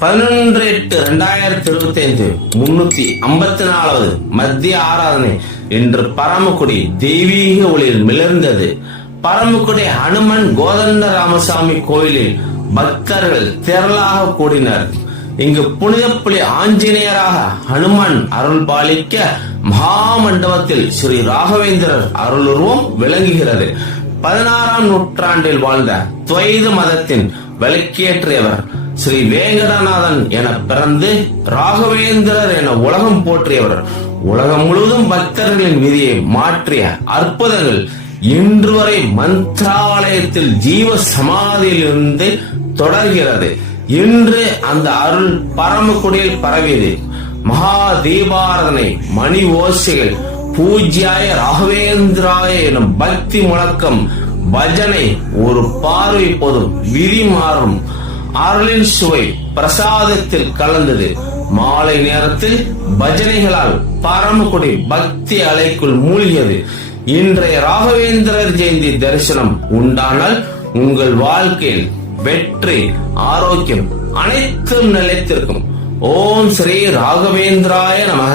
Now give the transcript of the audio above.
11/8/2025 354வது மத்திய ஆராதனை இன்று பரமக்குடி தெய்வீக ஒளியில் மிளர்ந்தது. பரமக்குடி ஹனுமன் கோதண்ட ராமசாமி கோயிலில் பக்தர்கள் திரளாக கூடினர். இங்கு புனிதப்புலி ஆஞ்சநேயராக ஹனுமன் அருள் பாலிக்க மகாமண்டபத்தில் ஸ்ரீ ராகவேந்திரர் அருளுருவம் விளங்குகிறது. 16ஆம் நூற்றாண்டில் வாழ்ந்த துவைத மதத்தின் விளக்கேற்றியவர் ஸ்ரீ வேங்கடநாதன் என பிறந்து ராகவேந்திரர் என உலகம் போற்றியவர். உலகம் முழுவதும் பக்தர்களின் விதியை மாற்றிய அற்புதங்கள் இன்று வரை மந்திராலயத்தில் ஜீவ சமாதியில் இருந்து தொடர்கிறது. இன்று அந்த அருள் பரமக்குடியில் பரவியது. மகா தீபாராதனை, மணி ஓசைகள், பூஜ்யாய ராகவேந்திராய எனும் பக்தி முழக்கம், பஜனை, ஒரு பார்வை போதும் விதி மாறும். அருளின் சுவை பிரசாதத்தில் கலந்தது. மாலை நேரத்தில் பஜனைகளால் பரமக்குடி பக்தி அலைக்குள் மூழ்கியது. இன்றைய ராகவேந்திரர் ஜெயந்தி தரிசனம் உண்டானால் உங்கள் வாழ்க்கையில் வெற்றி, ஆரோக்கியம் அனைத்தும் நிலைத்திருக்கும். ஓம் ஸ்ரீ ராகவேந்திராய நமக.